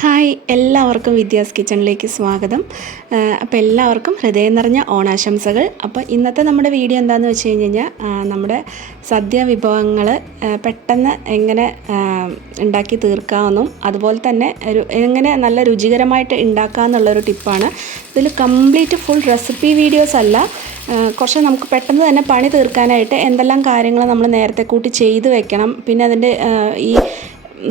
Hi, എല്ലാവർക്കും വിദ്യാസ് കിച്ചണിലേക്ക് സ്വാഗതം. അപ്പോൾ എല്ലാവർക്കും ഹൃദയം നിറഞ്ഞ ഓണാശംസകൾ. അപ്പോൾ ഇന്നത്തെ നമ്മുടെ വീഡിയോ എന്താണെന്ന് വെച്ച് കഴിഞ്ഞാൽ നമ്മുടെ സദ്യ വിഭവങ്ങൾ പെട്ടെന്ന് എങ്ങനെ ഉണ്ടാക്കി തീർക്കാമെന്നും അതുപോലെ തന്നെ എങ്ങനെ നല്ല രുചികരമായിട്ട് ഉണ്ടാക്കാമെന്നുള്ളൊരു ടിപ്പാണ്. ഇതിൽ കംപ്ലീറ്റ് ഫുൾ റെസിപ്പി വീഡിയോസ് അല്ല, കുറച്ച് നമുക്ക് പെട്ടെന്ന് തന്നെ പണി തീർക്കാനായിട്ട് എന്തെല്ലാം കാര്യങ്ങൾ നമ്മൾ നേരത്തെ കൂട്ടി ചെയ്ത് വെക്കണം, പിന്നെ അതിൻ്റെ ഈ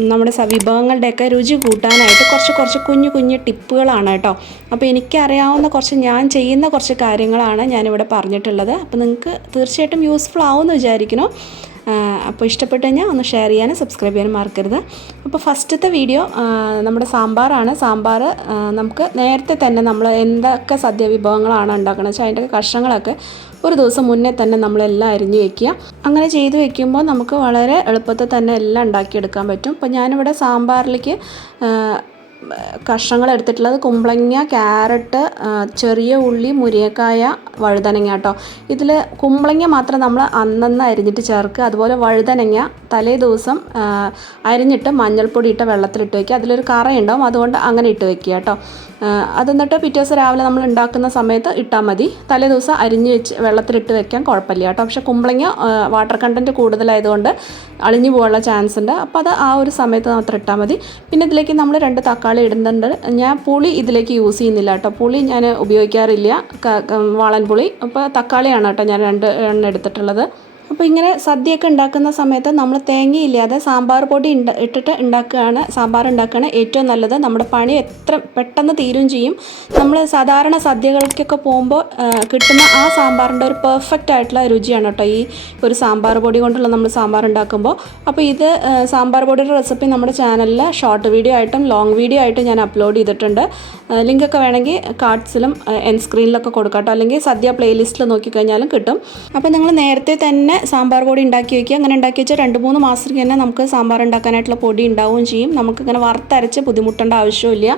നമ്മുടെ വിഭവങ്ങളുടെയൊക്കെ രുചി കൂട്ടാനായിട്ട് കുറച്ച് കുഞ്ഞു കുഞ്ഞു ടിപ്പുകളാണ് കേട്ടോ. അപ്പോൾ എനിക്കറിയാവുന്ന ഞാൻ ചെയ്യുന്ന കുറച്ച് കാര്യങ്ങളാണ് ഞാനിവിടെ പറഞ്ഞിട്ടുള്ളത്. അപ്പോൾ നിങ്ങൾക്ക് തീർച്ചയായിട്ടും യൂസ്ഫുൾ ആവുമെന്ന് വിചാരിക്കുന്നു. അപ്പോൾ ഇഷ്ടപ്പെട്ട് കഴിഞ്ഞാൽ ഒന്ന് ഷെയർ ചെയ്യാനും സബ്സ്ക്രൈബ് ചെയ്യാനും മറക്കരുത്. അപ്പോൾ ഫസ്റ്റത്തെ വീഡിയോ നമ്മുടെ സാമ്പാറാണ്. സാമ്പാർ നമുക്ക് നേരത്തെ തന്നെ നമ്മൾ എന്തൊക്കെ സദ്യ വിഭവങ്ങളാണ് ഉണ്ടാക്കുന്നത് വെച്ചാൽ അതിൻ്റെ കഷ്ണങ്ങളൊക്കെ ഒരു ദിവസം മുന്നേ തന്നെ നമ്മളെല്ലാം അരിഞ്ഞ് വയ്ക്കുക. അങ്ങനെ ചെയ്ത് വെക്കുമ്പോൾ നമുക്ക് വളരെ എളുപ്പത്തിൽ തന്നെ എല്ലാം ഉണ്ടാക്കിയെടുക്കാൻ പറ്റും. അപ്പോൾ ഞാനിവിടെ സാമ്പാറിലേക്ക് കഷ്ണങ്ങൾ എടുത്തിട്ടുള്ളത് കുമ്പളങ്ങ, ക്യാരറ്റ്, ചെറിയ ഉള്ളി, മുരിങ്ങക്കായ, വഴുതനങ്ങ കേട്ടോ. ഇതിൽ കുമ്പളങ്ങ മാത്രം നമ്മൾ അന്നന്ന് അരിഞ്ഞിട്ട് ചേർക്കുക. അതുപോലെ വഴുതനങ്ങ തലേ ദിവസം അരിഞ്ഞിട്ട് മഞ്ഞൾപ്പൊടി ഇട്ട് വെള്ളത്തിലിട്ട് വയ്ക്കുക. അതിലൊരു കറയുണ്ടാവും, അതുകൊണ്ട് അങ്ങനെ ഇട്ട് വയ്ക്കുക കേട്ടോ. അത് എന്നിട്ട് പിറ്റേ ദിവസം രാവിലെ നമ്മൾ ഉണ്ടാക്കുന്ന സമയത്ത് ഇട്ടാൽ മതി. തലേ ദിവസം അരിഞ്ഞ് വെച്ച് വെള്ളത്തിലിട്ട് വെക്കാൻ കുഴപ്പമില്ല കേട്ടോ. പക്ഷേ കുമ്പളങ്ങ വാട്ടർ കണ്ടൻറ്റ് കൂടുതലായതുകൊണ്ട് അളിഞ്ഞു പോകാനുള്ള ചാൻസ് ഉണ്ട്. അപ്പോൾ അത് ആ ഒരു സമയത്ത് മാത്രം ഇട്ടാൽ മതി. പിന്നെ ഇതിലേക്ക് നമ്മൾ 2 തക്കാളി ഇടുന്നുണ്ട്. ഞാൻ പുളി ഇതിലേക്ക് യൂസ് ചെയ്യുന്നില്ല കേട്ടോ. പുളി ഞാൻ ഉപയോഗിക്കാറില്ല, വാളൻ പുളി. അപ്പോൾ തക്കാളിയാണ് കേട്ടോ ഞാൻ 2 എണ്ണം എടുത്തിട്ടുള്ളത്. അപ്പോൾ ഇങ്ങനെ സദ്യയൊക്കെ ഉണ്ടാക്കുന്ന സമയത്ത് നമ്മൾ തേങ്ങയില്ലാതെ സാമ്പാർ പൊടി ഇട്ടിട്ട് സാമ്പാർ ഉണ്ടാക്കുകയാണ് ഏറ്റവും നല്ലത്. നമ്മുടെ പണി എത്ര പെട്ടെന്ന് തീരുകയും ചെയ്യും. നമ്മൾ സാധാരണ സദ്യകൾക്കൊക്കെ പോകുമ്പോൾ കിട്ടുന്ന ആ സാമ്പാറിൻ്റെ ഒരു പെർഫെക്റ്റ് ആയിട്ടുള്ള രുചിയാണ് കേട്ടോ ഈ ഒരു സാമ്പാർ പൊടി കൊണ്ടുള്ള നമ്മൾ സാമ്പാർ ഉണ്ടാക്കുമ്പോൾ. അപ്പോൾ ഇത് സാമ്പാർ പൊടിയുടെ റെസിപ്പി നമ്മുടെ ചാനലിൽ ഷോർട്ട് വീഡിയോ ആയിട്ടും ലോങ് വീഡിയോ ആയിട്ടും ഞാൻ അപ്ലോഡ് ചെയ്തിട്ടുണ്ട്. ലിങ്കൊക്കെ വേണമെങ്കിൽ കാർഡ്സിലും എൻ സ്ക്രീനിലൊക്കെ കൊടുക്കാം കേട്ടോ. അല്ലെങ്കിൽ സദ്യ പ്ലേലിസ്റ്റിൽ നോക്കിക്കഴിഞ്ഞാലും കിട്ടും. അപ്പോൾ നിങ്ങൾ നേരത്തെ തന്നെ സാമ്പാർ പൊടി ഉണ്ടാക്കി വയ്ക്കുക. അങ്ങനെ ഉണ്ടാക്കി വെച്ചാൽ 2-3 മാസത്തേക്ക് തന്നെ നമുക്ക് സാമ്പാർ ഉണ്ടാക്കാനായിട്ടുള്ള പൊടി ഉണ്ടാവുകയും ചെയ്യും. നമുക്കിങ്ങനെ വറുത്തരച്ച് ബുദ്ധിമുട്ടേണ്ട ആവശ്യമില്ല.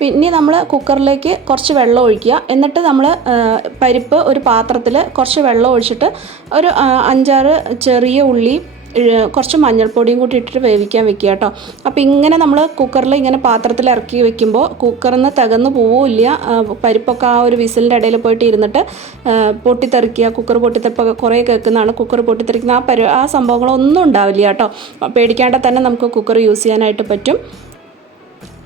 പിന്നെ നമ്മൾ കുക്കറിലേക്ക് കുറച്ച് വെള്ളം ഒഴിക്കുക. എന്നിട്ട് നമ്മൾ പരിപ്പ് ഒരു പാത്രത്തിൽ കുറച്ച് വെള്ളം ഒഴിച്ചിട്ട് ഒരു 5-6 ചെറിയ ഉള്ളി, കുറച്ച് മഞ്ഞൾപ്പൊടിയും കൂടി ഇട്ടിട്ട് വേവിക്കാൻ വെക്കുക കേട്ടോ. അപ്പോൾ ഇങ്ങനെ നമ്മൾ കുക്കറിൽ ഇങ്ങനെ പാത്രത്തിൽ ഇറക്കി വെക്കുമ്പോൾ കുക്കറിൽ നിന്ന് തികന്ന് പോവില്ല. പരിപ്പൊക്കെ ആ ഒരു വിസിലിൻ്റെ ഇടയിൽ പോയിട്ട് ഇരുന്നിട്ട് പൊട്ടിത്തെറിക്കുക. കുക്കർ പൊട്ടിത്തെറിപ്പൊക്കെ കുറേ കേൾക്കുന്നതാണ്. കുക്കർ പൊട്ടിത്തെറിക്കുന്ന ആ സംഭവങ്ങളൊന്നും ഉണ്ടാവില്ല കേട്ടോ. പേടിക്കാണ്ട് തന്നെ നമുക്ക് കുക്കർ യൂസ് ചെയ്യാനായിട്ട് പറ്റും.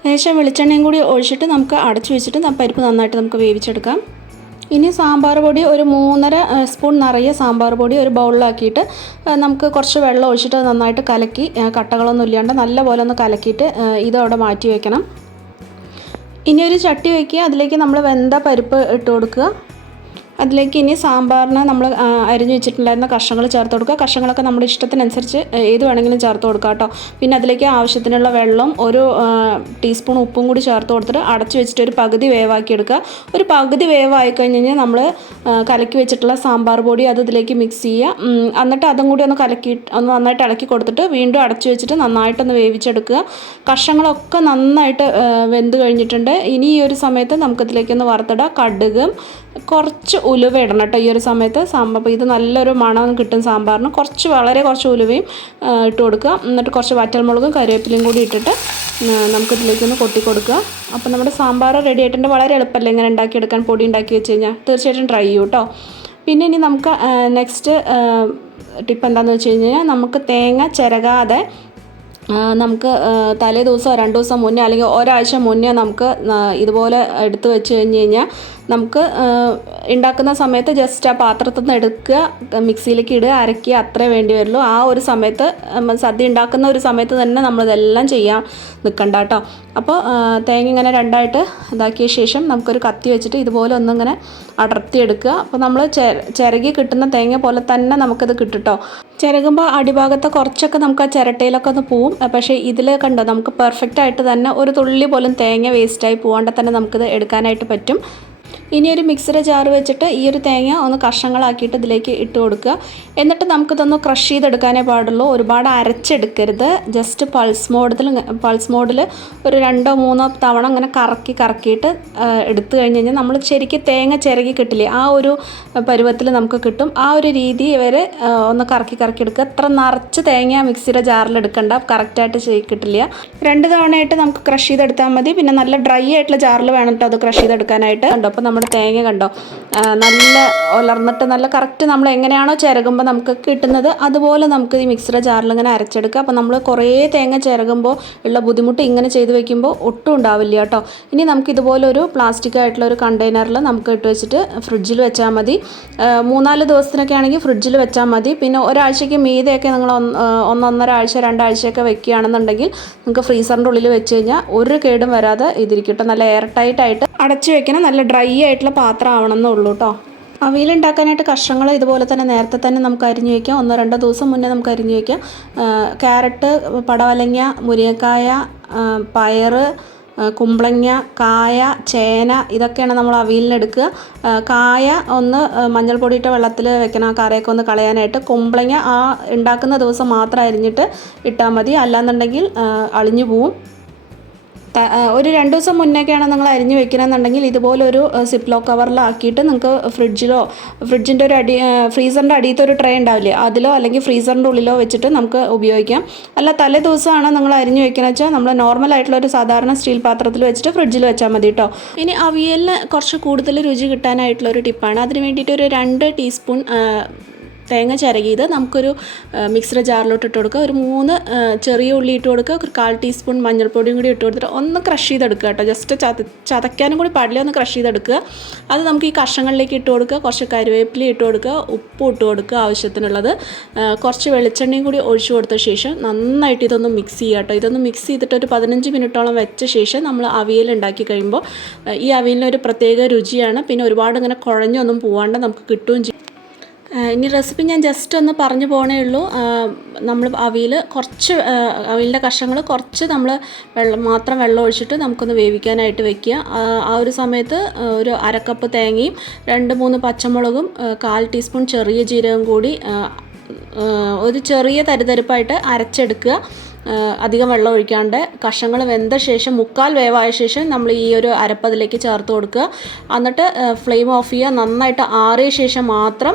ശേഷം വെളിച്ചെണ്ണയും കൂടി ഒഴിച്ചിട്ട് നമുക്ക് അടച്ചു വെച്ചിട്ട് പരിപ്പ് നന്നായിട്ട് നമുക്ക് വേവിച്ചെടുക്കാം. ഇനി സാമ്പാർ പൊടി ഒരു 3.5 സ്പൂൺ നിറയെ സാമ്പാർ പൊടി ഒരു ബൗളിലാക്കിയിട്ട് നമുക്ക് കുറച്ച് വെള്ളം ഒഴിച്ചിട്ട് നന്നായിട്ട് കലക്കി, കട്ടകളൊന്നും ഇല്ലാണ്ട് നല്ലപോലെ ഒന്ന് കലക്കിയിട്ട് ഇതവിടെ മാറ്റി വയ്ക്കണം. ഇനി ഒരു ചട്ടി വയ്ക്കുക. അതിലേക്ക് നമ്മൾ വെന്ത പരിപ്പ് ഇട്ട് കൊടുക്കുക. അതിലേക്ക് ഇനി സാമ്പാറിന് നമ്മൾ അരിഞ്ഞു വെച്ചിട്ടുണ്ടായിരുന്ന കഷ്ണങ്ങൾ ചേർത്ത് കൊടുക്കുക. കഷ്ണങ്ങളൊക്കെ നമ്മുടെ ഇഷ്ടത്തിനനുസരിച്ച് ഏത് വേണമെങ്കിലും ചേർത്ത് കൊടുക്കുക കേട്ടോ. പിന്നെ അതിലേക്ക് ആവശ്യത്തിനുള്ള വെള്ളം, ഒരു ടീസ്പൂൺ ഉപ്പും കൂടി ചേർത്ത് കൊടുത്തിട്ട് അടച്ചു വെച്ചിട്ട് ഒരു പകുതി വേവാക്കി എടുക്കുക. ഒരു പകുതി വേവായി കഴിഞ്ഞ് കഴിഞ്ഞാൽ നമ്മൾ കലക്കി വെച്ചിട്ടുള്ള സാമ്പാർ പൊടി അത് ഇതിലേക്ക് മിക്സ് ചെയ്യുക. എന്നിട്ട് അതും കൂടി ഒന്ന് നന്നായിട്ട് ഇളക്കി കൊടുത്തിട്ട് വീണ്ടും അടച്ചു വെച്ചിട്ട് നന്നായിട്ടൊന്ന് വേവിച്ചെടുക്കുക. കഷ്ണങ്ങളൊക്കെ നന്നായിട്ട് വെന്ത് കഴിഞ്ഞിട്ടുണ്ട്. ഇനി ഈ ഒരു സമയത്ത് നമുക്കിതിലേക്കൊന്ന് വറുത്തിടാം. കടുകും കുറച്ച് ഉലുവ ഇടണം കേട്ടോ ഈ ഒരു സമയത്ത്. അപ്പോൾ ഇത് നല്ലൊരു മണം കിട്ടും സാമ്പാറിന്. വളരെ കുറച്ച് ഉലുവയും ഇട്ട് കൊടുക്കുക. എന്നിട്ട് കുറച്ച് വറ്റൽമുളകും കറിവേപ്പിലയും കൂടി ഇട്ടിട്ട് നമുക്കിതിലേക്കൊന്ന് കൊട്ടി കൊടുക്കുക. അപ്പോൾ നമ്മുടെ സാമ്പാർ റെഡി ആയിട്ടുണ്ട്. വളരെ എളുപ്പമല്ലേ ഇങ്ങനെ ഉണ്ടാക്കിയെടുക്കാൻ, പൊടി ഉണ്ടാക്കി വെച്ച് കഴിഞ്ഞാൽ. തീർച്ചയായിട്ടും ട്രൈ ചെയ്യൂ കേട്ടോ. പിന്നെ ഇനി നമുക്ക് നെക്സ്റ്റ് ടിപ്പ് എന്താണെന്ന് വെച്ച് കഴിഞ്ഞാൽ, നമുക്ക് തേങ്ങ ചിരകാതെ നമുക്ക് തലേ ദിവസം 2 ദിവസം മുന്നേ അല്ലെങ്കിൽ ഒരാഴ്ച മുന്നേ നമുക്ക് ഇതുപോലെ എടുത്ത് വെച്ച് കഴിഞ്ഞാൽ നമുക്ക് ഉണ്ടാക്കുന്ന സമയത്ത് ജസ്റ്റ് ആ പാത്രത്തിൽ നിന്ന് എടുക്കുക, മിക്സിയിലേക്ക് ഇടുക, അരയ്ക്കുക, അത്രേ വേണ്ടി വരുള്ളൂ. ആ ഒരു സമയത്ത് സദ്യ ഉണ്ടാക്കുന്ന ഒരു സമയത്ത് തന്നെ നമ്മളിതെല്ലാം ചെയ്യാൻ നിൽക്കണ്ട കേട്ടോ. അപ്പോൾ തേങ്ങ ഇങ്ങനെ 2ആയിട്ട് ഇതാക്കിയ ശേഷം നമുക്കൊരു കത്തി വെച്ചിട്ട് ഇതുപോലെ ഒന്നിങ്ങനെ അടർത്തിയെടുക്കുക. അപ്പോൾ നമ്മൾ ചിരകി കിട്ടുന്ന തേങ്ങ പോലെ തന്നെ നമുക്കത് കിട്ടുട്ടോ. ചിരകുമ്പോൾ അടിഭാഗത്ത് കുറച്ചൊക്കെ നമുക്ക് ആ ചിരട്ടയിലൊക്കെ ഒന്ന് പോവും. പക്ഷേ ഇതിൽ കണ്ടോ നമുക്ക് പെർഫെക്റ്റ് ആയിട്ട് തന്നെ ഒരു തുള്ളി പോലും തേങ്ങ വേസ്റ്റായി പോകാണ്ട് തന്നെ നമുക്കിത് എടുക്കാനായിട്ട് പറ്റും. ഇനി ഒരു മിക്സിയുടെ ജാർ വെച്ചിട്ട് ഈ ഒരു തേങ്ങ ഒന്ന് കഷ്ണങ്ങളാക്കിയിട്ട് ഇതിലേക്ക് ഇട്ട് കൊടുക്കുക. എന്നിട്ട് നമുക്കിതൊന്ന് ക്രഷ് ചെയ്തെടുക്കാനേ പാടുള്ളൂ. ഒരുപാട് അരച്ചെടുക്കരുത്. ജസ്റ്റ് പൾസ് മോഡിൽ ഒരു 2-3 തവണ അങ്ങനെ കറക്കിയിട്ട് എടുത്തു കഴിഞ്ഞ് കഴിഞ്ഞാൽ നമ്മൾ ശരിക്കും തേങ്ങ ചിരകി കിട്ടില്ലേ, ആ ഒരു പരുവത്തിൽ നമുക്ക് കിട്ടും. ആ ഒരു രീതി വരെ ഒന്ന് കറക്കി എടുക്കുക. എത്ര നിറച്ച് തേങ്ങ മിക്സിയുടെ ജാറിൽ എടുക്കണ്ട, കറക്റ്റായിട്ട് കിട്ടില്ല. 2 തവണയായിട്ട് നമുക്ക് ക്രഷ് ചെയ്തെടുത്താൽ മതി. പിന്നെ നല്ല ഡ്രൈ ആയിട്ടുള്ള ജാറിൽ വേണം കേട്ടോ അത് ക്രഷ് ചെയ്തെടുക്കാനായിട്ട്. കണ്ടോ, അപ്പോൾ നമ്മുടെ തേങ്ങ കണ്ടോ നല്ല ഉലർന്നിട്ട് നല്ല കറക്റ്റ് നമ്മൾ എങ്ങനെയാണോ ചിരകുമ്പോൾ നമുക്ക് കിട്ടുന്നത് അതുപോലെ നമുക്ക് ഈ മിക്സിയുടെ ജാറിൽ ഇങ്ങനെ അരച്ചെടുക്കുക. അപ്പോൾ നമ്മൾ കുറേ തേങ്ങ ചിരകുമ്പോൾ ഉള്ള ബുദ്ധിമുട്ട് ഇങ്ങനെ ചെയ്ത് വെക്കുമ്പോൾ ഒട്ടും ഉണ്ടാവില്ല കേട്ടോ. ഇനി നമുക്ക് ഇതുപോലെ ഒരു പ്ലാസ്റ്റിക് ആയിട്ടുള്ള ഒരു കണ്ടെയ്നറിൽ നമുക്ക് ഇട്ട് വെച്ചിട്ട് ഫ്രിഡ്ജിൽ വെച്ചാൽ മതി. 3-4 ദിവസത്തിനൊക്കെ ആണെങ്കിൽ ഫ്രിഡ്ജിൽ വെച്ചാൽ മതി. പിന്നെ ഒരാഴ്ചയ്ക്ക് മീതെയൊക്കെ നിങ്ങൾ 1-1.5 ആഴ്ച 2 ആഴ്ചയൊക്കെ വെക്കുകയാണെന്നുണ്ടെങ്കിൽ നിങ്ങൾക്ക് ഫ്രീസറിൻ്റെ ഉള്ളിൽ വെച്ച് കഴിഞ്ഞാൽ ഒരു കേടും വരാതെ ഇതിരിക്കട്ടെ. നല്ല എയർ ടൈറ്റ് ആയിട്ട് അടച്ചു വെക്കണം. നല്ല ഡ്രൈ ആയിട്ടുള്ള പാത്രം ആവണമെന്നുള്ളൂ കേട്ടോ. അവിയലുണ്ടാക്കാനായിട്ട് കഷ്ണങ്ങൾ ഇതുപോലെ തന്നെ നേരത്തെ തന്നെ നമുക്ക് അരിഞ്ഞു വയ്ക്കാം. 1-2 ദിവസം മുന്നേ നമുക്ക് അരിഞ്ഞു വയ്ക്കാം. ക്യാരറ്റ്, പടവലങ്ങ, മുരിങ്ങക്കായ, പയറ്, കുമ്പളങ്ങ, കായ, ചേന ഇതൊക്കെയാണ് നമ്മൾ അവിയലിനെടുക്കുക. കായ ഒന്ന് മഞ്ഞൾപ്പൊടിയിട്ട വെള്ളത്തിൽ വെക്കണം, ആ കറിയൊക്കെ ഒന്ന് കളയാനായിട്ട്. കുമ്പളങ്ങ ആ ഉണ്ടാക്കുന്ന ദിവസം മാത്രം അരിഞ്ഞിട്ട് ഇട്ടാൽ മതി, അല്ലാന്നുണ്ടെങ്കിൽ അളിഞ്ഞു പോവും. ഒരു 2 ദിവസം മുന്നേക്കെയാണ് നിങ്ങൾ അരിഞ്ഞ് വെക്കണമെന്നുണ്ടെങ്കിൽ ഇതുപോലൊരു സിപ്ലോ കവറിലാക്കിയിട്ട് നിങ്ങൾക്ക് ഫ്രിഡ്ജിൻ്റെ ഒരു ഫ്രീസറിൻ്റെ അടിയത്തെ ഒരു ട്രേ ഉണ്ടാവില്ലേ, അതിലോ അല്ലെങ്കിൽ ഫ്രീസറിൻ്റെ ഉള്ളിലോ വെച്ചിട്ട് നമുക്ക് ഉപയോഗിക്കാം. അല്ല തലേ ദിവസമാണ് നിങ്ങൾ അരിഞ്ഞ് വെക്കുന്നത് വെച്ചാൽ നമ്മൾ നോർമൽ ആയിട്ടുള്ള ഒരു സാധാരണ സ്റ്റീൽ പാത്രത്തിൽ വെച്ചിട്ട് ഫ്രിഡ്ജിൽ വെച്ചാൽ മതി കേട്ടോ. ഇനി അവിയലിന് കുറച്ച് കൂടുതൽ രുചി കിട്ടാനായിട്ടുള്ളൊരു ടിപ്പാണ്. അതിന് വേണ്ടിയിട്ട് ഒരു 2 ടീസ്പൂൺ തേങ്ങ ചിരകിയത് നമുക്കൊരു മിക്സിയുടെ ജാറിലോട്ട് ഇട്ട് കൊടുക്കുക. ഒരു 3 ചെറിയ ഉള്ളി ഇട്ട് കൊടുക്കുക. ഒരു 1/4 ടീസ്പൂൺ മഞ്ഞൾപ്പൊടിയും കൂടി ഇട്ട് കൊടുത്തിട്ട് ഒന്ന് ക്രഷ് ചെയ്തെടുക്കുക കേട്ടോ. ജസ്റ്റ് ചതയ്ക്കാനും കൂടി പാടില്ല, ഒന്ന് ക്രഷ് ചെയ്തെടുക്കുക. അത് നമുക്ക് ഈ കഷ്ണങ്ങളിലേക്ക് ഇട്ട് കൊടുക്കുക. കുറച്ച് കറിവേപ്പില ഇട്ട് കൊടുക്കുക, ഉപ്പ് ഇട്ട് കൊടുക്കുക ആവശ്യത്തിനുള്ളത്. കുറച്ച് വെളിച്ചെണ്ണയും കൂടി ഒഴിച്ചു കൊടുത്ത ശേഷം നന്നായിട്ട് ഇതൊന്ന് മിക്സ് ചെയ്യുക കേട്ടോ. ഇതൊന്ന് മിക്സ് ചെയ്തിട്ട് ഒരു 15 മിനിറ്റോളം വെച്ച ശേഷം നമ്മൾ അവിയൽ ഉണ്ടാക്കി കഴിയുമ്പോൾ ഈ അവിയലിനൊരു പ്രത്യേക രുചിയാണ്. പിന്നെ ഒരുപാട് ഇങ്ങനെ കുഴഞ്ഞൊന്നും പോവാണ്ട് നമുക്ക് കിട്ടുകയും ചെയ്യും. ഇനി റെസിപ്പി ഞാൻ ജസ്റ്റ് ഒന്ന് പറഞ്ഞു പോകണേ ഉള്ളൂ. നമ്മൾ അവിയലിൻ്റെ കഷ്ണങ്ങൾ കുറച്ച് നമ്മൾ വെള്ളം ഒഴിച്ചിട്ട് നമുക്കൊന്ന് വേവിക്കാനായിട്ട് വെക്കുക. ആ ഒരു സമയത്ത് ഒരു 1/2 കപ്പ് തേങ്ങയും 2-3 പച്ചമുളകും 1/4 ടീസ്പൂൺ ചെറിയ ജീരകം കൂടി ഒരു ചെറിയ തരിതരിപ്പായിട്ട് അരച്ചെടുക്കുക. അധികം വെള്ളം ഒഴിക്കാണ്ട് കഷ്ണങ്ങൾ വെന്ത ശേഷം 1/4 വേവായ ശേഷം നമ്മൾ ഈ ഒരു അരപ്പതിലേക്ക് ചേർത്ത് കൊടുക്കുക. എന്നിട്ട് ഫ്ലെയിം ഓഫ് ചെയ്യുക. നന്നായിട്ട് ആറിയ ശേഷം മാത്രം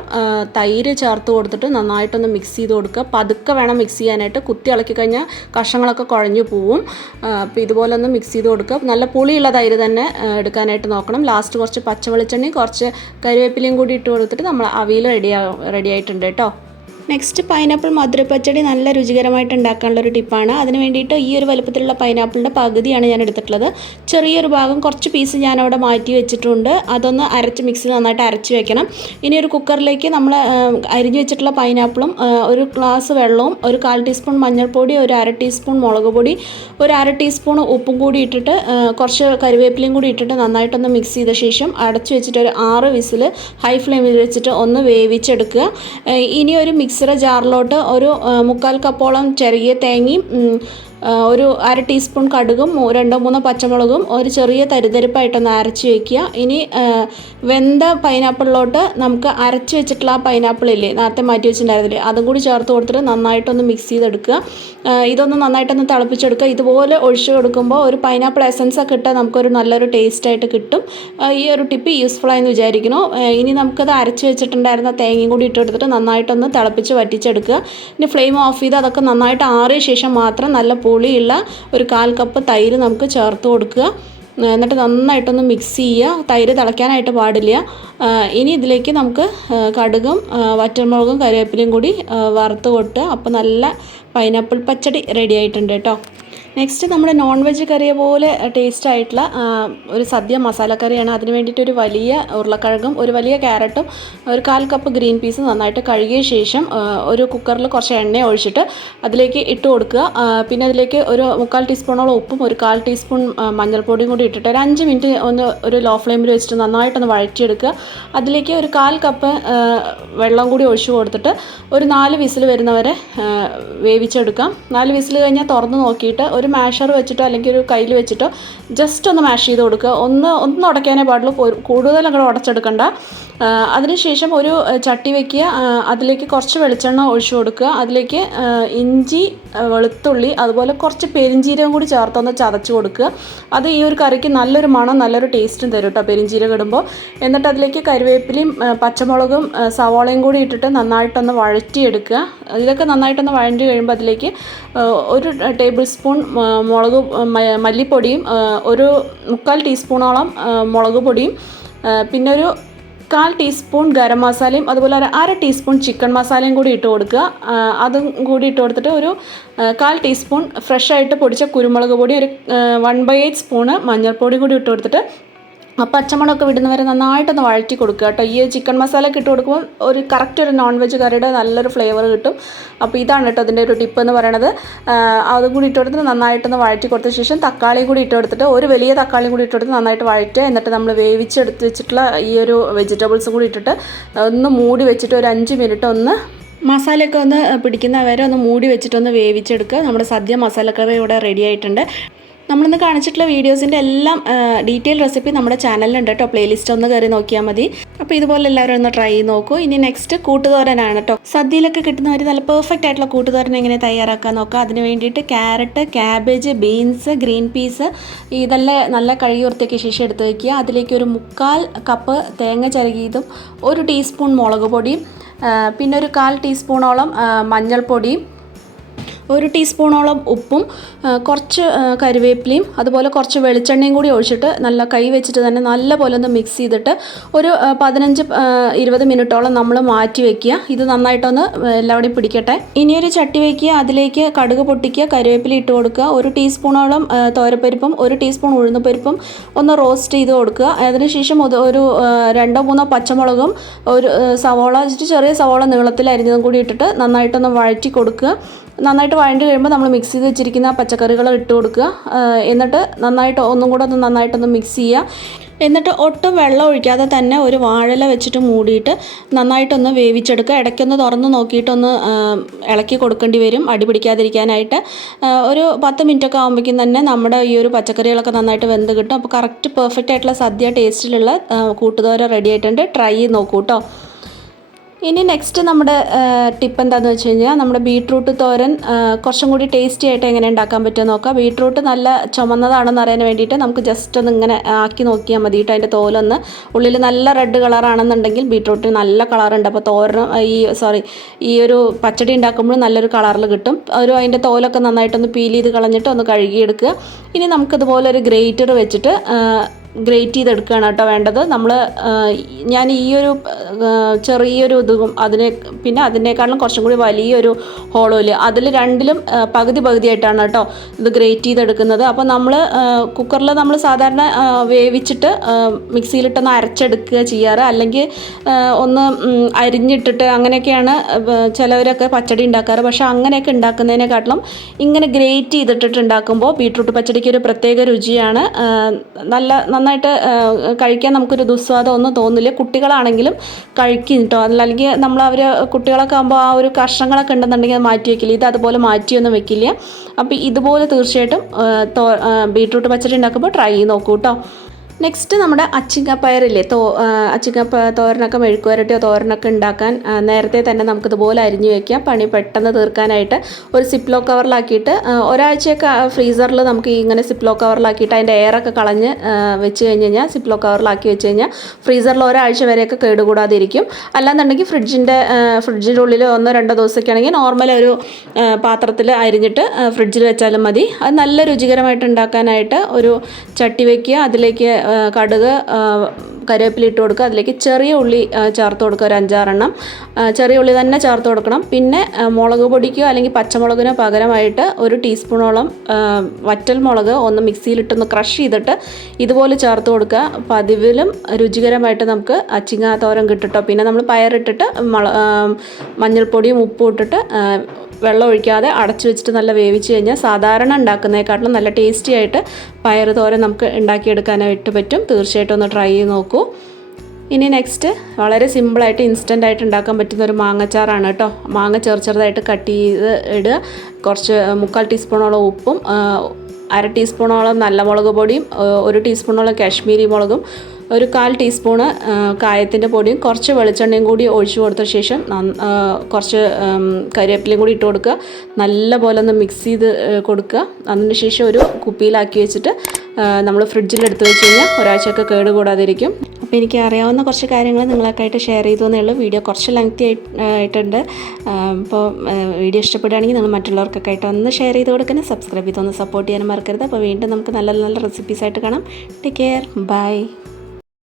തൈര് ചേർത്ത് കൊടുത്തിട്ട് നന്നായിട്ടൊന്ന് മിക്സ് ചെയ്ത് കൊടുക്കുക. പതുക്കെ വേണം മിക്സ് ചെയ്യാനായിട്ട്, കുത്തി ഇളക്കി കഴിഞ്ഞാൽ കഷ്ണങ്ങളൊക്കെ കുഴഞ്ഞു പോവും. അപ്പോൾ ഇതുപോലെ ഒന്ന് മിക്സ് ചെയ്ത് കൊടുക്കുക. നല്ല പുളിയുള്ള തൈര് തന്നെ എടുക്കാനായിട്ട് നോക്കണം. ലാസ്റ്റ് കുറച്ച് പച്ച വെളിച്ചെണ്ണയും കുറച്ച് കരിവേപ്പിലയും കൂടി ഇട്ട് കൊടുത്തിട്ട് നമ്മൾ അവിയൽ റെഡി ആയിട്ടുണ്ട് കേട്ടോ. നെക്സ്റ്റ് പൈനാപ്പിൾ മധുരപ്പച്ചടി നല്ല രുചികരമായിട്ട് ഉണ്ടാക്കാനുള്ളൊരു ടിപ്പാണ്. അതിന് വേണ്ടിയിട്ട് ഈ ഒരു വലുപ്പത്തിലുള്ള പൈനാപ്പിളിൻ്റെ പകുതിയാണ് ഞാൻ എടുത്തിട്ടുള്ളത്. ചെറിയൊരു ഭാഗം കുറച്ച് പീസ് ഞാനവിടെ മാറ്റി വെച്ചിട്ടുണ്ട്. അതൊന്ന് മിക്സിയിൽ നന്നായിട്ട് അരച്ച് വെക്കണം. ഇനി ഒരു കുക്കറിലേക്ക് നമ്മൾ അരിഞ്ഞു വെച്ചിട്ടുള്ള പൈനാപ്പിളും ഒരു ഗ്ലാസ് വെള്ളവും ഒരു 1/4 ടീസ്പൂൺ മഞ്ഞൾപ്പൊടി, ഒരു 1/2 ടീസ്പൂൺ മുളക് പൊടി, ഒരു 1/2 ടീസ്പൂൺ ഉപ്പും കൂടി ഇട്ടിട്ട് കുറച്ച് കറിവേപ്പിലയും കൂടി ഇട്ടിട്ട് നന്നായിട്ടൊന്ന് മിക്സ് ചെയ്ത ശേഷം അടച്ച് വെച്ചിട്ട് ഒരു 6 വിസിൽ ഹൈ ഫ്ലെയിമിൽ വെച്ചിട്ട് ഒന്ന് വേവിച്ചെടുക്കുക. ഇനി ഒരു മിക്സിയുടെ ജാറിലോട്ട് ഒരു 1/4 കപ്പോളം ചെറിയ തേങ്ങയും ഒരു 1/2 ടീസ്പൂൺ കടുകും 2-3 പച്ചമുളകും ഒരു ചെറിയ തരിതരിപ്പായിട്ടൊന്ന് അരച്ച് വയ്ക്കുക. ഇനി വെന്ത പൈനാപ്പിളിലോട്ട് നമുക്ക് അരച്ച് വെച്ചിട്ടുള്ള ആ പൈനാപ്പിളില്ലേ നേരത്തെ മാറ്റി വെച്ചിട്ടുണ്ടായിരുന്നില്ലേ, അതും കൂടി ചേർത്ത് കൊടുത്തിട്ട് നന്നായിട്ടൊന്ന് മിക്സ് ചെയ്തെടുക്കുക. ഇതൊന്ന് നന്നായിട്ടൊന്ന് തിളപ്പിച്ചെടുക്കുക. ഇതുപോലെ ഒഴിച്ച് കൊടുക്കുമ്പോൾ ഒരു പൈനാപ്പിൾ എസൻസ് ഒക്കെ ഇട്ടാൽ നമുക്കൊരു നല്ലൊരു ടേസ്റ്റായിട്ട് കിട്ടും. ഈ ഒരു ടിപ്പ് യൂസ്ഫുള്ളായെന്ന് വിചാരിക്കുന്നു. ഇനി നമുക്കത് അരച്ച് വെച്ചിട്ടുണ്ടായിരുന്ന തേങ്ങയും കൂടി ഇട്ട് കൊടുത്തിട്ട് നന്നായിട്ടൊന്ന് തിളപ്പിച്ച് വറ്റിച്ചെടുക്കുക. ഇനി ഫ്ലെയിം ഓഫ് ചെയ്ത് അതൊക്കെ നന്നായിട്ട് ആറിയ ശേഷം മാത്രം നല്ല പുളിയുള്ള ഒരു 1/4 കപ്പ് തൈര് നമുക്ക് ചേർത്ത് കൊടുക്കുക. എന്നിട്ട് നന്നായിട്ടൊന്ന് മിക്സ് ചെയ്യുക. തൈര് തിളയ്ക്കാനായിട്ട് പാടില്ല. ഇനി ഇതിലേക്ക് നമുക്ക് കടുകും വറ്റൽമുളകും കരിവേപ്പിലയും കൂടി വറുത്ത് കൊട്ടുക. അപ്പോൾ നല്ല പൈനാപ്പിൾ പച്ചടി റെഡി ആയിട്ടുണ്ട് കേട്ടോ. നെക്സ്റ്റ് നമ്മുടെ നോൺ വെജ് കറിയെ പോലെ ടേസ്റ്റ് ആയിട്ടുള്ള ഒരു സദ്യ മസാലക്കറിയാണ്. അതിന് വേണ്ടിയിട്ട് ഒരു വലിയ ഉരുളക്കിഴങ്ങും ഒരു വലിയ ക്യാരറ്റും ഒരു 1/4 കപ്പ് ഗ്രീൻ പീസ് നന്നായിട്ട് കഴുകിയ ശേഷം ഒരു കുക്കറിൽ കുറച്ച് എണ്ണ ഒഴിച്ചിട്ട് അതിലേക്ക് ഇട്ട് കൊടുക്കുക. പിന്നെ അതിലേക്ക് ഒരു 1/4 ടീസ്പൂണോളം ഉപ്പും ഒരു 1/4 ടീസ്പൂൺ മഞ്ഞൾപ്പൊടിയും കൂടി ഇട്ടിട്ട് ഒരു 5 മിനിറ്റ് ഒന്ന് ഒരു ലോ ഫ്ലെയിമിൽ വെച്ചിട്ട് നന്നായിട്ടൊന്ന് വഴറ്റിയെടുക്കുക. അതിലേക്ക് ഒരു 1/4 കപ്പ് വെള്ളം കൂടി ഒഴിച്ച് കൊടുത്തിട്ട് ഒരു 4 വിസിൽ വരുന്നവരെ വേവിച്ചെടുക്കാം. 4 വിസിൽ കഴിഞ്ഞാൽ തുറന്ന് നോക്കിയിട്ട് ഒരു മാഷർ വെച്ചിട്ടോ അല്ലെങ്കിൽ ഒരു കയ്യിൽ വെച്ചിട്ടോ ജസ്റ്റ് ഒന്ന് മാഷ് ചെയ്ത് കൊടുക്കുക. ഒന്ന് ഉടയ്ക്കാനേ പാടുള്ളൂ, കൂടുതൽ അങ്ങോട്ട് ഉടച്ചെടുക്കണ്ട. അതിനുശേഷം ഒരു ചട്ടി വയ്ക്കുക, അതിലേക്ക് കുറച്ച് വെളിച്ചെണ്ണ ഒഴിച്ചു കൊടുക്കുക. അതിലേക്ക് ഇഞ്ചി, വെളുത്തുള്ളി, അതുപോലെ കുറച്ച് പെരിഞ്ചീരകം കൂടി ചേർത്തൊന്ന് ചതച്ച് കൊടുക്കുക. അത് ഈ ഒരു കറിക്ക് നല്ലൊരു മണം, നല്ലൊരു ടേസ്റ്റും തരും കേട്ടോ പെരിഞ്ചീരകം ഇടുമ്പോൾ. എന്നിട്ട് അതിലേക്ക് കറിവേപ്പിലയും പച്ചമുളകും സവാളയും കൂടി ഇട്ടിട്ട് നന്നായിട്ടൊന്ന് വഴറ്റിയെടുക്കുക. ഇതൊക്കെ നന്നായിട്ടൊന്ന് വഴറ്റി കഴിയുമ്പോൾ അതിലേക്ക് 1 ടേബിൾ സ്പൂൺ മല്ലിപ്പൊടിയും 1/4 ടീസ്പൂണോളം മുളക് പൊടിയും പിന്നെ ഒരു 1/4 ടീസ്പൂൺ ഗരം മസാലയും അതുപോലെ 1/2 ടീസ്പൂൺ ചിക്കൻ മസാലയും കൂടി ഇട്ട് കൊടുക്കുക. അതും കൂടി ഇട്ട് കൊടുത്തിട്ട് ഒരു 1/4 ടീസ്പൂൺ ഫ്രഷായിട്ട് പൊടിച്ച കുരുമുളക് പൊടി, ഒരു 1/8 സ്പൂണ് മഞ്ഞൾപ്പൊടി കൂടി ഇട്ട് കൊടുത്തിട്ട് പച്ചമുളകൊക്കെ വിടുന്നവരെ നന്നായിട്ടൊന്ന് വഴറ്റി കൊടുക്കുക കേട്ടോ. ഈ ചിക്കൻ മസാല ഒക്കെ ഇട്ട് കൊടുക്കുമ്പോൾ ഒരു കറക്റ്റ് ഒരു നോൺ വെജ് കറിയുടെ നല്ലൊരു ഫ്ലേവർ കിട്ടും. അപ്പോൾ ഇതാണ് കേട്ടോ അതിൻ്റെ ഒരു ടിപ്പ് എന്ന് പറയണത്. അതും കൂടി ഇട്ട് കൊടുത്തിട്ട് നന്നായിട്ടൊന്ന് വഴറ്റി കൊടുത്ത ശേഷം തക്കാളിയും കൂടി ഇട്ട് കൊടുത്തിട്ട് ഒരു വലിയ തക്കാളിയും കൂടി ഇട്ട് കൊടുത്ത് നന്നായിട്ട് വഴറ്റുക. എന്നിട്ട് നമ്മൾ വേവിച്ചെടുത്ത് വെച്ചിട്ടുള്ള ഈ ഒരു വെജിറ്റബിൾസും കൂടി ഇട്ടിട്ട് ഒന്ന് മൂടി വെച്ചിട്ട് ഒരു 5 മിനിറ്റ് ഒന്ന് മസാലയൊക്കെ ഒന്ന് പിടിക്കുന്നവരെ ഒന്ന് മൂടി വെച്ചിട്ടൊന്ന് വേവിച്ചെടുക്കുക. നമ്മുടെ സദ്യ മസാലക്കറി ഇവിടെ റെഡി ആയിട്ടുണ്ട്. നമ്മളിന്ന് കാണിച്ചിട്ടുള്ള വീഡിയോസിൻ്റെ എല്ലാം ഡീറ്റെയിൽ റെസിപ്പി നമ്മുടെ ചാനലിലുണ്ട് കേട്ടോ. പ്ലേലിസ്റ്റ് ഒന്ന് കയറി നോക്കിയാൽ മതി. അപ്പോൾ ഇതുപോലെ എല്ലാവരും ഒന്ന് ട്രൈ ചെയ്ത് നോക്കൂ. ഇനി നെക്സ്റ്റ് കൂട്ടുതോരനാണ് കേട്ടോ. സദ്യയിലൊക്കെ കിട്ടുന്ന ഒരു നല്ല പെർഫെക്റ്റ് ആയിട്ടുള്ള കൂട്ടുതോരൻ എങ്ങനെ തയ്യാറാക്കാൻ നോക്കാം. അതിന് വേണ്ടിയിട്ട് carrot, cabbage, beans, green peas ഇതെല്ലാം നല്ല കഴുകി വൃത്തിയാക്കിയ ശേഷം എടുത്ത് വയ്ക്കുക. അതിലേക്ക് ഒരു 1/4 കപ്പ് തേങ്ങ ചിരകിയതും 1 ടീസ്പൂൺ മുളക് പൊടിയും പിന്നെ ഒരു 1/4 ടീസ്പൂണോളം മഞ്ഞൾപ്പൊടിയും 1 ടീസ്പൂണോളം ഉപ്പും കുറച്ച് കരിവേപ്പിലയും അതുപോലെ കുറച്ച് വെളിച്ചെണ്ണയും കൂടി ഒഴിച്ചിട്ട് നല്ല കൈ വെച്ചിട്ട് തന്നെ നല്ല പോലെ ഒന്ന് മിക്സ് ചെയ്തിട്ട് ഒരു 15-20 മിനിറ്റോളം നമ്മൾ മാറ്റി വയ്ക്കുക. ഇത് നന്നായിട്ടൊന്ന് എല്ലാവരുടെയും പിടിക്കട്ടെ. ഇനിയൊരു ചട്ടി വയ്ക്കുക, അതിലേക്ക് കടുക് പൊട്ടിക്കുക, കരിവേപ്പില ഇട്ട് കൊടുക്കുക. 1 ടീസ്പൂണോളം തോരപ്പരിപ്പും 1 ടീസ്പൂൺ ഉഴുന്നുപരിപ്പും ഒന്ന് റോസ്റ്റ് ചെയ്ത് കൊടുക്കുക. അതിനുശേഷം ഒരു 2-3 പച്ചമുളകും ഒരു സവോള, ചെറിയ സവോള നീളത്തിൽ അരിഞ്ഞതും കൂടി ഇട്ടിട്ട് നന്നായിട്ടൊന്ന് വഴറ്റി കൊടുക്കുക. നന്നായിട്ട് വഴണ്ടി കഴിയുമ്പോൾ നമ്മൾ മിക്സ് ചെയ്ത് വെച്ചിരിക്കുന്ന പച്ചക്കറികൾ ഇട്ട് കൊടുക്കുക. എന്നിട്ട് നന്നായിട്ടൊന്ന് മിക്സ് ചെയ്യുക. എന്നിട്ട് ഒട്ടും വെള്ളം ഒഴിക്കാതെ തന്നെ ഒരു വാഴയില വെച്ചിട്ട് മൂടിയിട്ട് നന്നായിട്ടൊന്ന് വേവിച്ചെടുക്കുക. ഇടയ്ക്കൊന്ന് തുറന്ന് നോക്കിയിട്ടൊന്ന് ഇളക്കി കൊടുക്കേണ്ടി വരും അടി പിടിക്കാതിരിക്കാനായിട്ട്. ഒരു 10 മിനിറ്റൊക്കെ ആകുമ്പോഴേക്കും തന്നെ നമ്മുടെ ഈ ഒരു പച്ചക്കറികളൊക്കെ നന്നായിട്ട് വെന്ത് കിട്ടും. അപ്പോൾ കറക്റ്റ് പെർഫെക്റ്റ് ആയിട്ടുള്ള സദ്യ ടേസ്റ്റിലുള്ള കൂട്ടുതോര റെഡി ആയിട്ടുണ്ട്. ട്രൈ ചെയ്ത് നോക്കൂ കേട്ടോ. ഇനി നെക്സ്റ്റ് നമ്മുടെ ടിപ്പ് എന്താണെന്ന് വെച്ച് കഴിഞ്ഞാൽ നമ്മുടെ ബീട്രൂട്ട് തോരൻ കുറച്ചും കൂടി ടേസ്റ്റി ആയിട്ട് എങ്ങനെ ഉണ്ടാക്കാൻ പറ്റുമോ നോക്കാം. ബീട്രൂട്ട് നല്ല ചുമന്നതാണെന്ന് അറിയാൻ വേണ്ടിയിട്ട് നമുക്ക് ജസ്റ്റ് ഒന്ന് ഇങ്ങനെ ആക്കി നോക്കിയാൽ മതി കേട്ടോ. അതിൻ്റെ തോലൊന്ന് ഉള്ളിൽ നല്ല റെഡ് കളറാണെന്നുണ്ടെങ്കിൽ ബീട്രൂട്ടിന് നല്ല കളറുണ്ട്. അപ്പോൾ തോരനും ഈ ഒരു പച്ചടി ഉണ്ടാക്കുമ്പോൾ നല്ലൊരു കളറിൽ കിട്ടും. അതിൻ്റെ തോലൊക്കെ നന്നായിട്ടൊന്ന് പീൽ ചെയ്ത് കളഞ്ഞിട്ട് ഒന്ന് കഴുകിയെടുക്കുക. ഇനി നമുക്കിതുപോലെ ഒരു ഗ്രേറ്റർ വെച്ചിട്ട് ഗ്രേറ്റ് ചെയ്തെടുക്കുകയാണ് കേട്ടോ വേണ്ടത്. ഞാൻ ഈ ഒരു ചെറിയൊരു ഇതും പിന്നെ അതിനേക്കാളും കുറച്ചും കൂടി വലിയൊരു ഹോളോയില് അതിൽ രണ്ടിലും പകുതിയായിട്ടാണ് കേട്ടോ ഇത് ഗ്രേറ്റ് ചെയ്തെടുക്കുന്നത്. അപ്പോൾ നമ്മൾ കുക്കറിൽ നമ്മൾ സാധാരണ വേവിച്ചിട്ട് മിക്സിയിലിട്ടൊന്ന് അരച്ചെടുക്കുക ചെയ്യാറ്, അല്ലെങ്കിൽ ഒന്ന് അരിഞ്ഞിട്ടിട്ട് അങ്ങനെയൊക്കെയാണ് ചിലവരൊക്കെ പച്ചടി ഉണ്ടാക്കാറ്. പക്ഷേ അങ്ങനെയൊക്കെ ഉണ്ടാക്കുന്നതിനെക്കാട്ടിലും ഇങ്ങനെ ഗ്രേറ്റ് ചെയ്തിട്ടിട്ട് ഉണ്ടാക്കുമ്പോൾ ബീട്രൂട്ട് പച്ചടിക്ക് ഒരു പ്രത്യേക രുചിയാണ്. നന്നായിട്ട് കഴിക്കാൻ നമുക്കൊരു ദുസ്വാദം ഒന്നും തോന്നില്ല. കുട്ടികളാണെങ്കിലും കഴിക്കും കേട്ടോ. അല്ലെങ്കിൽ കുട്ടികളൊക്കെ ആകുമ്പോൾ ആ ഒരു കഷ്ണങ്ങളൊക്കെ ഉണ്ടെന്നുണ്ടെങ്കിൽ അത് മാറ്റി വയ്ക്കില്ല. ഇത് അതുപോലെ മാറ്റിയൊന്നും വെക്കില്ല. അപ്പോൾ ഇതുപോലെ തീർച്ചയായിട്ടും ബീട്രൂട്ട് പച്ചടി ഉണ്ടാക്കുമ്പോൾ ട്രൈ ചെയ്ത് നോക്കൂ കേട്ടോ. നെക്സ്റ്റ് നമ്മുടെ അച്ചിങ്ങപ്പയറില്ലേ, തോരനൊക്കെ മെഴുക്കുവരട്ടിയോ തോരനൊക്കെ ഉണ്ടാക്കാൻ നേരത്തെ തന്നെ നമുക്കിതുപോലെ അരിഞ്ഞു വയ്ക്കാം. പണി പെട്ടെന്ന് തീർക്കാനായിട്ട് ഒരു സിപ്ലോ കവറിലാക്കിയിട്ട് ഒരാഴ്ചയൊക്കെ ഫ്രീസറിൽ നമുക്ക് ഇങ്ങനെ സിപ്ലോ കവറിലാക്കിയിട്ട് അതിൻ്റെ എയറൊക്കെ കളഞ്ഞ് വെച്ച് കഴിഞ്ഞ് കഴിഞ്ഞാൽ സിപ്ലോ കവറിലാക്കി വെച്ച് കഴിഞ്ഞാൽ ഫ്രീസറിൽ ഒരാഴ്ച വരെയൊക്കെ കേടുകൂടാതിരിക്കും. അല്ലാന്നുണ്ടെങ്കിൽ ഫ്രിഡ്ജിൻ്റെ ഉള്ളിൽ 1-2 ദിവസമൊക്കെ ആണെങ്കിൽ നോർമൽ ഒരു പാത്രത്തിൽ അരിഞ്ഞിട്ട് ഫ്രിഡ്ജിൽ വെച്ചാലും മതി. അത് നല്ല രുചികരമായിട്ട് ഉണ്ടാക്കാനായിട്ട് ഒരു ചട്ടി വയ്ക്കുക, അതിലേക്ക് കടുക് കറിവേപ്പില ഇട്ട് കൊടുക്കുക. അതിലേക്ക് ചെറിയ ഉള്ളി ചേർത്ത് കൊടുക്കുക, ഒരു 5-6 എണ്ണം ചെറിയ ഉള്ളി തന്നെ ചേർത്ത് കൊടുക്കണം. പിന്നെ മുളക് പൊടിക്കോ അല്ലെങ്കിൽ പച്ചമുളകിനോ പകരമായിട്ട് 1 ടീസ്പൂണോളം വറ്റൽ മുളക് ഒന്ന് മിക്സിയിലിട്ടൊന്ന് ക്രഷ് ചെയ്തിട്ട് ഇതുപോലെ ചേർത്ത് കൊടുക്കുക. പതിവിലും രുചികരമായിട്ട് നമുക്ക് അച്ചിങ്ങ തോരൻ കിട്ടും. പിന്നെ നമ്മൾ പയറിട്ടിട്ട് മഞ്ഞൾപ്പൊടിയും ഉപ്പും ഇട്ടിട്ട് വെള്ളം ഒഴിക്കാതെ അടച്ചു വെച്ചിട്ട് നല്ല വേവിച്ച് കഴിഞ്ഞാൽ സാധാരണ ഉണ്ടാക്കുന്നതിനെക്കാട്ടിലും നല്ല ടേസ്റ്റി ആയിട്ട് പയർ തോരൻ നമുക്ക് ഉണ്ടാക്കിയെടുക്കാനായിട്ട് പറ്റും. തീർച്ചയായിട്ടും ഒന്ന് ട്രൈ ചെയ്ത് നോക്കൂ. ഇനി നെക്സ്റ്റ് വളരെ സിമ്പിളായിട്ട് ഇൻസ്റ്റൻ്റായിട്ട് ഉണ്ടാക്കാൻ പറ്റുന്ന ഒരു മാങ്ങച്ചാറാണ് കേട്ടോ. മാങ്ങ ചെറുതായിട്ട് കട്ട് ചെയ്ത് ഇടുക, കുറച്ച് 3/4 ടീസ്പൂണോളം ഉപ്പും 1/2 ടീസ്പൂണോളം നല്ല മുളക് പൊടിയും 1 ടീസ്പൂണോളം കാശ്മീരി മുളകും 1/4 ടീസ്പൂണ് കായത്തിൻ്റെ പൊടിയും കുറച്ച് വെളിച്ചെണ്ണയും കൂടി ഒഴിച്ചു കൊടുത്ത ശേഷം കുറച്ച് കരിവേപ്പിലയും കൂടി ഇട്ട് കൊടുക്കുക. നല്ലപോലെ ഒന്ന് മിക്സ് ചെയ്ത് കൊടുക്കുക. അതിനുശേഷം ഒരു കുപ്പിയിലാക്കി വെച്ചിട്ട് നമ്മൾ ഫ്രിഡ്ജിലെടുത്ത് വെച്ച് കഴിഞ്ഞാൽ ഒരാഴ്ചയൊക്കെ കേടുകൂടാതിരിക്കും. അപ്പോൾ എനിക്ക് അറിയാവുന്ന കുറച്ച് കാര്യങ്ങൾ നിങ്ങളൊക്കെ ആയിട്ട് ഷെയർ ചെയ്തു എന്നേ ഉള്ളൂ. വീഡിയോ കുറച്ച് ലെങ്തി ആയിട്ടുണ്ട്. അപ്പോൾ വീഡിയോ ഇഷ്ടപ്പെടുകയാണെങ്കിൽ നിങ്ങൾ മറ്റുള്ളവർക്കൊക്കെ ആയിട്ട് ഒന്ന് ഷെയർ ചെയ്ത് കൊടുക്കണം. സബ്സ്ക്രൈബ് ചെയ്തൊന്ന് സപ്പോർട്ട് ചെയ്യാനും മറക്കരുത്. അപ്പോൾ വീണ്ടും നമുക്ക് നല്ല നല്ല റെസിപ്പീസായിട്ട് കാണാം. Take care, by.